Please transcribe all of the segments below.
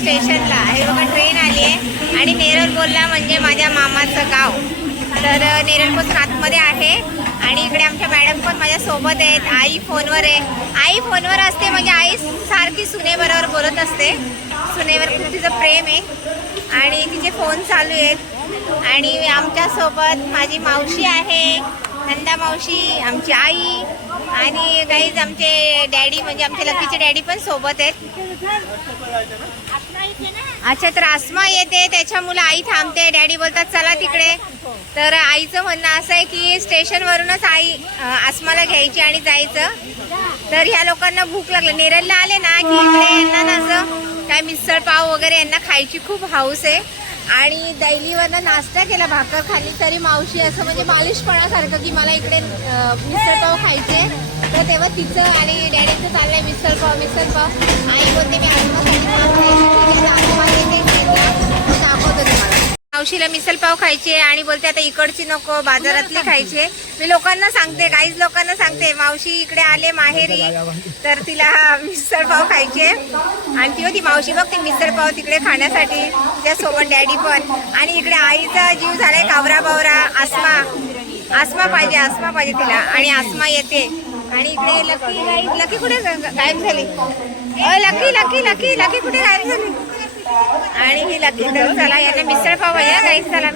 स्टेशनला. हे बघा ट्रेन आली आहे आणि नेरळ बोलला म्हणजे माझ्या मामाचं गाव. तर नेरळपासून आतमध्ये आहे आणि इकडे आमच्या मॅडम पण माझ्यासोबत आहेत. आई फोनवर आहे. आई फोनवर असते म्हणजे आई सारखी सुनेबरोबर बोलत असते. सुनेवर खूप तिचं प्रेम आहे आणि तिचे फोन चालू आहेत. आणि आमच्यासोबत माझी मावशी आहे, नंदा मावशी, आमची आई आणि गाईज आमचे डॅडी म्हणजे आमचे लकीचे डॅडी पण सोबत आहेत. अच्छा, तर आसमा येते त्याच्यामुळे आई थांबते. डॅडी बोलतात चला तिकडे. तर आईचं म्हणणं असं आहे की स्टेशनवरूनच आई आसमाला घ्यायची आणि जायचं. तर ह्या लोकांना भूक लागली, नेरळला आले ना की इकडे यांना ना असं काय मिसळ पाव वगैरे यांना खायची खूप हौस आहे. आणि दैलीवरनं नाश्ता केला, भाकर खाल्ली तरी मावशी असं म्हणजे मालिशपणासारखं की मला इकडे मिसळपाव खायचे. तर तेव्हा तिचं आणि डॅडीचं चाललंय मिसळपाव. आई बोलते मी दाखवतो तुम्हाला. मावशीला मिसळपाव खायचे आणि बोलते आता इकडची नको बाजारातली खायचे. मी लोकांना सांगते, काहीच लोकांना सांगते मावशी इकडे आले माहेरी तर तिला मिसळपाव खायचे. आणि ती मावशी बघ ती मिसळपाव तिकडे खाण्यासाठी त्यासोबत डॅडी पण. आणि इकडे आईचा जीव झालाय कावरा बावरा. आसमा पाहिजे तिला आणि आसमा येते. आणि इकडे लकी कुठे गायब झाली? लकी कुठे गायब झाली? आणि ही लकी. तर चला यांना मिसळपाव आहे गाईज. चला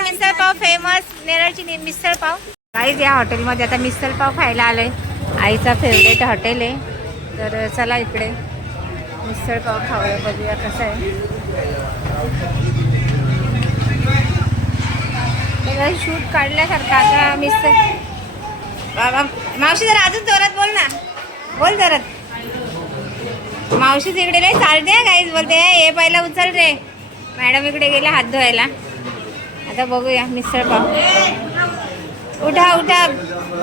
मिसळपाव फेमस नेरळची मिसळपाव. गाईज या हॉटेलमध्ये आता मिसळपाव खायला आलोय. आईचा फेवरेट हॉटेल आहे. तर चला इकडे मिसळपाव खाऊया, बघूया कसं आहे. शूट काढल्यासारखं आता मिसळ. मावशी जरा अजून जोरात बोल ना, बोल जोरात. मावशी तिकडे नाही चालते काहीच बोलते हे पहिला उचल रे. मॅडम इकडे गेले हात धुवायला. आता बघूया मिसळपाव. उठा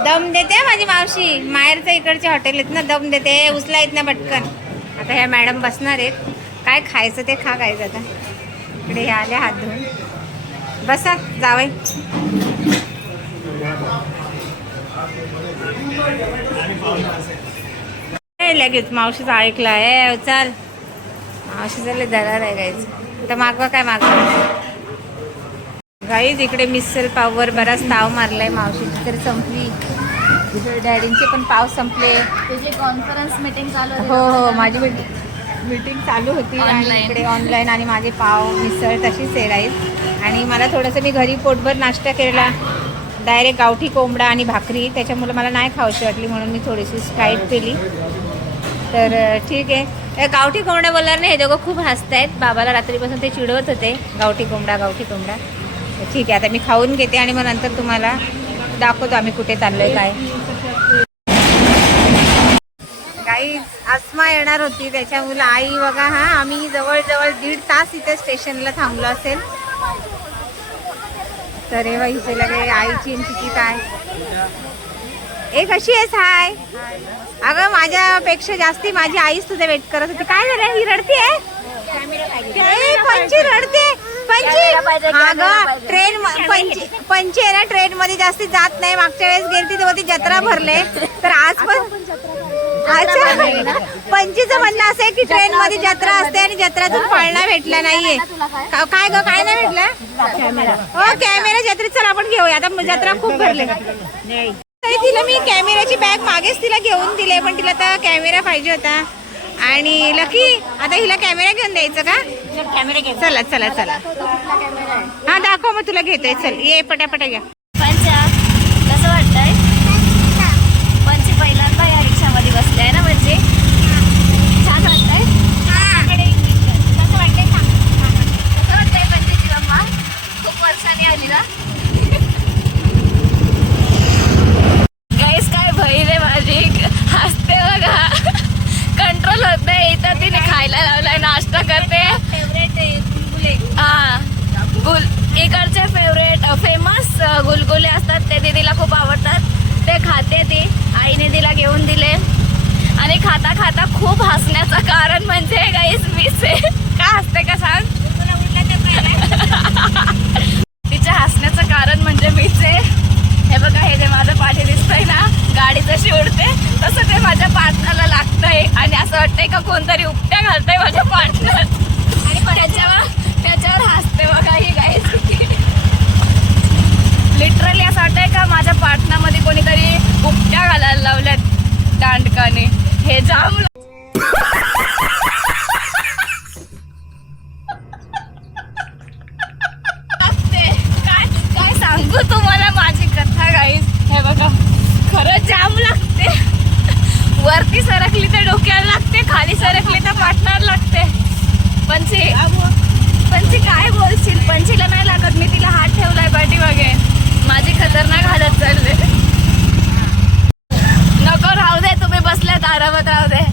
दम देते माझी मावशी. माहेरचं इकडचे हॉटेल आहेत ना, दम देते, उचला येत ना पटकन. आता ह्या मॅडम बसणार आहेत. काय खायचं ते खा गाईज. आता इकडे हे आले हात धुवून. बसा जावई. लगेच मावशीचं ऐकलं आहे. चाल मावशी झाले दरार आहे गाईज. तर मागवा काय गाईज. इकडे मिसळ पाववर बराच ताव मारलाय. मावशीची तर संपली, डॅडींचे पण पाव संपले. तुझी कॉन्फरन्स मीटिंग चालू हो माझी मीटिंग चालू होती आणि इकडे ऑनलाईन. आणि माझे पाव मिसळ तशीच आहे गाईज. आणि मला थोडंसं मी घरी पोटभर नाश्ता केला, डायरेक्ट गावठी कोंबडा आणि भाकरी. त्याच्यामुळे मला नाही खाऊशी वाटली म्हणून मी थोडीशी स्प्राईट पिली. तर ठीक आहे. गावठी कोंबडा बोलणार नाही, हे दोघं खूप हसतायत. बाबाला रात्रीपासून ते चिडवत होते गावठी कोंबडा. ठीक आहे, आता मी खाऊन घेते आणि मग नंतर तुम्हाला दाखवतो आम्ही कुठे चाललोय काय. गाईज आसमा येणार होती त्याच्यामुळे आई बघा. आम्ही जवळजवळ 1.5 तास इथे स्टेशनला थांबलो असेल. तर हे बाई इथे लगे आईची तिची काय कशी आहेस? हाय. अगं माझ्यापेक्षा जास्ती माझी आईच तुझं वेट करत होती. काय झालं? ही रडते आहे. पंची रडते. पंची आहे ना ट्रेन मध्ये जास्ती जात नाही. मागच्या वेळेस गेली तेव्हा ती जत्रा भरले. तर आज पण पंचीचं म्हणणं असं आहे की ट्रेन मध्ये जत्रा असते आणि जत्रातून पाळणा भेटला नाहीये. काय ग काय नाही भेटला? हो कॅमेरा जत्रेत. चल आपण घेऊया आता. जत्रा खूप भरले. तिला मी कॅमेऱ्याची बॅग मागेच तिला घेऊन दिले पण तिला आता कॅमेरा पाहिजे होता. आणि लकी आता हिला कॅमेरा घेऊन द्यायचं का? कॅमेरा घे. चला हा दाखव मग तुला घेतोय. चल ये पटापटा घ्या. पंचा कसं वाटतंय? पंची पहिल्यांदा या रिक्षामध्ये बसले आहे ना? म्हणजे छान वाटतंय. कसं वाटतंय पंचाची मम्मा? खूप वर्षांनी आली ना? काय भई रे माझी हसते बघा. कंट्रोल होत नाही. इथं तिने खायला लावलाय, नाश्ता करते. इकडचे फेवरेट फेमस गुलगुले असतात ते दीदीला खूप आवडतात. ते खाते ती. आईने तिला घेऊन दिले आणि खाता खाता खूप हसण्याचं कारण म्हणजे गाईस मीच आहे. का हसते का सांग? तिच्या हसण्याचं कारण म्हणजे मीच आहे. हे बघा हे जे माझं पाठी दिसतंय ना गाडी जशी उडते तसं ते माझ्या पाठाला लागतंय आणि असं असं वाटतंय का कोणतरी उपट्या घालतंय माझ्या पाठीवर आणि त्याच्यावर हसते बघा ही गाईस. लिटरली असं वाटतंय का माझ्या पाटणामध्ये कोणीतरी उपट्या घालायला लावल्यात दांडकाने. हे जाम काय सांगू तुम्हाला माझी कथा गाईस. हे बघा खरंच जाम लागते. वरती सरकली तर डोक्याला लागते, खाली सरकली तर पाटणार लागते. पंची काय बोलशील, पंचीला नाही लागत. मी तिला हात ठेवलाय पाठीमागे. माझी खतरनाक हालत चालले. नको राहू दे, तुम्ही बसल्यात आरामात राहू दे.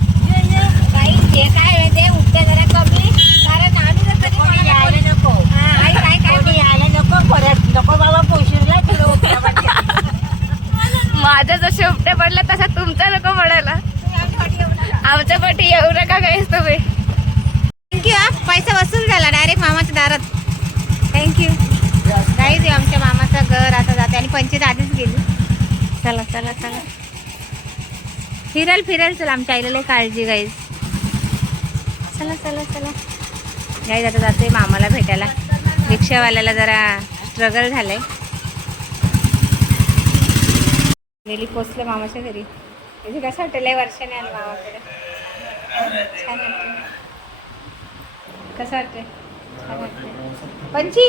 काय ते उठते जरा कमी, कारण आम्ही जर कधी कोणी यायला नको. कोणी यायला नको, परत नको बाबा पोशीरला तुला उठ्या पडल्या. माझ्या जसे उपटे पडले तसा तुमच्या नको पडायला. आमच्या पाठी येऊ नका काहीच तुम्ही. थँक्यू. पैसा वसूल झाला डायरेक्ट मामाच्या दारात. Thank you guys. आमच्या मामाचं घर आता जाते आणि पंचायत आधीच गेली. चला चला चला फिरायला चला. आमच्या आईला लई काळजी गाईज. चला चला चला गाईज. आता जाते मामाला भेटायला. रिक्षावाल्याला जरा स्ट्रगल झालंय. गेली पोचले मामाच्या घरी. म्हणजे कसं वाटतं लय वर्षाने आलं मामाकडे. छान वाटतं. कसं वाटतंय? छान वाटतंय. पंची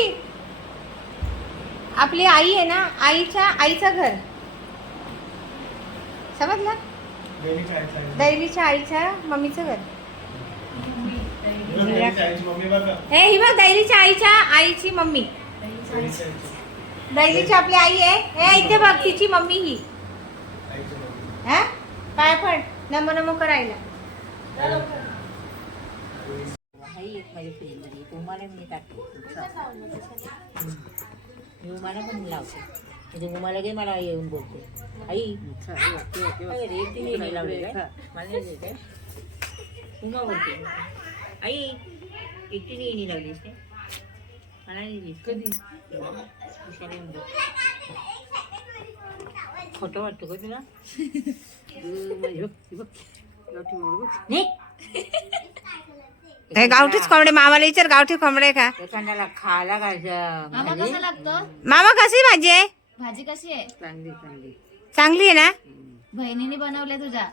आपली आई आहे ना, आईचं घर समजलं? दैलीच्या आईच्या मम्मीचं घर. हे ही बघ दैलीच्या आईची मम्मी. दैलीची आपली आई आहे. हे इथे बघ तिची मम्मी ही. हा पाय पड, नमो नमो करायला. तुम्हाला मी टाकते मला पण लावते. म्हणजे तुम्हाला काही मला येऊन बोलते आई रे तिने नाही लावले काय मला नाही देत. तुम्हा बोलते आई एकटीने येणी लावलीस काय मला नाही दिस कधी खोटं वाटतं का तुला? गावठीच कोंबडे मामाला विचार. गावठी कोंबडे का एखाद्याला खायला घालच्या मामा कसं लागतं? मामा कशी भाजी आहे? भाजी कशी आहे? चांगली चांगली चांगली आहे ना? बहिणीने बनवले तुझ्या?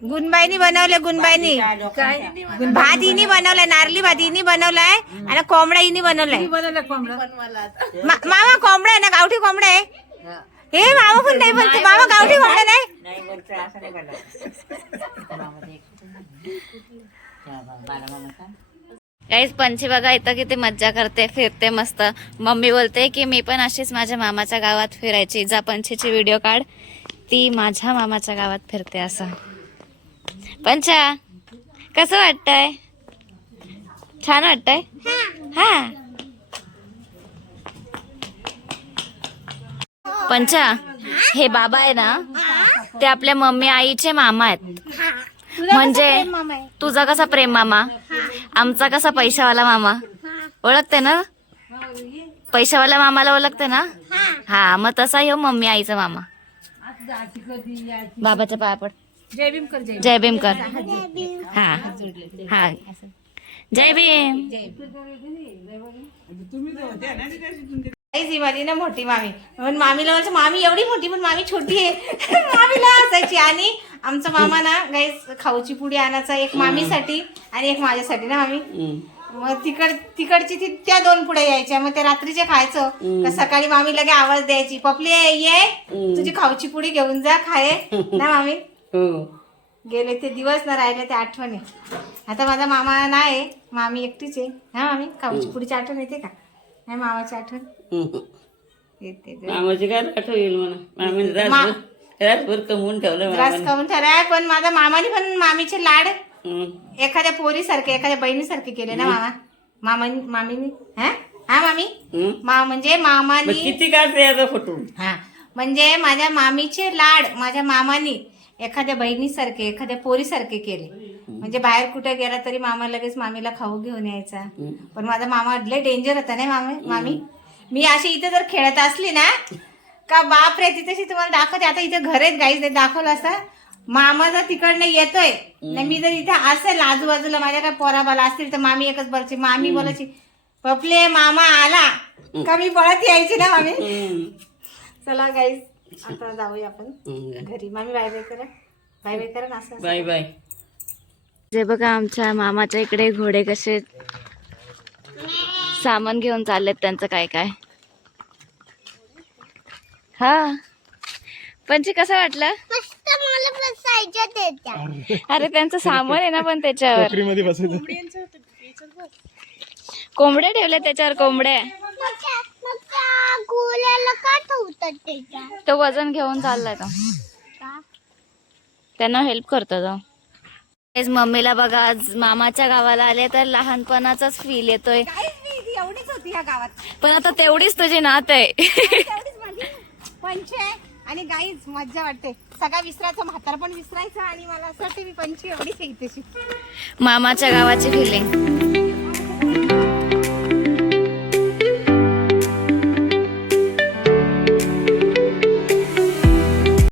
गुणबाईनी बनवले. गुणबाईनी भात हिनी बनवलाय. नारली भात हिनी बनवलाय आणि कोंबडा हिनी बनवलाय. मामा कोंबडा आहे ना? गावठी कोंबडा आहे. हे मामा पण नाही बोलतो. मामा गावठी कोंबडा नाही. नाही बोलतो असं नाही बोलला. काहीच पंची बघा इथं किती मज्जा करते, फिरते मस्त. मम्मी बोलते की मी पण अशीच माझ्या मामाच्या गावात फिरायची. जा पंचीची व्हिडिओ काढ, ती माझ्या मामाच्या गावात फिरते असं. पंचा कसं वाटतंय? छान वाटतंय? हा पंचा, हे बाबा आहे ना, ते आपल्या मम्मी आईचे मामा आहेत. म्हणजे तुझा कसा प्रेम मामा, आमचा कसा पैशावाला मामा. ओळखते ना? पैशावाल्या मामाला ओळखते ना? हा मग तसा ह्यो मम्मी आईचा मामा. बाबाच्या पाया पड. जय भीम कर. जय भीम कर. हा हा जय भीम. ही माझी ना मोठी मामी. म्हणून मामीला बोलायचं मामी एवढी मोठी पण मामी छोटी आहे. मामीला असायची. आणि आमचा मामा ना गाईस खाऊची पुडी आणायचा, एक मामीसाठी आणि एक माझ्यासाठी ना मामी. मग तिकडची त्या 2 पुड्या यायच्या. मग त्या रात्रीच्या खायचं. सकाळी मामी लगे आवाज द्यायची, पपली ये तुझी खाऊची पुडी घेऊन जा खाये ना मामी. गेले ते दिवस ना राहिले ते आठवणी. आता माझा मामा नाही, मामी एकटीच आहे. हा मामी खाऊची पुडीची आठवण येते का? नाही मामाची आठवण येते. मामाची काय आठवण येईल म्हणा. रातभर कमवून ठेवलं. त्रास करून ठराय. पण माझ्या मामाने पण मामीचे लाड एखाद्या पोरीसारखे, एखाद्या बहिणीसारखे केले ना मामीनी. हा मामी म्हणजे मामानी किती काढते फोटो. हा म्हणजे माझ्या मामीचे लाड माझ्या मामानी एखाद्या बहिणीसारखे, एखाद्या पोरीसारखे केले. म्हणजे बाहेर कुठे गेला तरी मामा लगेच मामीला खाऊ घेऊन यायचा. पण माझा मामा लय डेंजर होता नाही मामी. मी अशी इथे जर खेळत असली ना का बाप रे, तिथेशी तुम्हाला दाखवते. आता इथे घर आहेत गाईज, दाखवलं असं मामा जर तिकडनं येतोय नाही, मी जर इथे असेल आजूबाजूला माझ्या काय पोराबाला असतील तर मामी एकच बोलायची, मामी बोलायची पपले मामा आला का मी पळत यायची ना मामी. चला गाईज आता जाऊया आपण घरी. मामी बाय बाय करा, बाय बाय करा ना असं. Bye bye. जे बघा आमच्या मामाच्या इकडे घोडे कसे सामान घेऊन चाललेत त्यांचं काय काय. हा पंची कसं वाटलं? अरे त्यांचं सामान आहे ना पण त्याच्यावर कोंबड्या ठेवल्या त्याच्यावर, कोंबड्या तो वजन घेऊन चाललाय तो, त्यांना हेल्प करतो तो. मम्मीला बघा आज मामाच्या गावाला आले तर लहानपणाचाच फील येतोय. एवढीच होती या गावात, पण आता तेवढीच तुझी नात आहे. तेवढीच माझी पंची आहे. आणि गाईज मज्जा वाटते, सगळा विसरायचं, म्हातार पण विसरायचं आणि मला असं वाटतं मी पंची एवढीच आहे इथेशी. मामाच्या गावाची फिलिंग.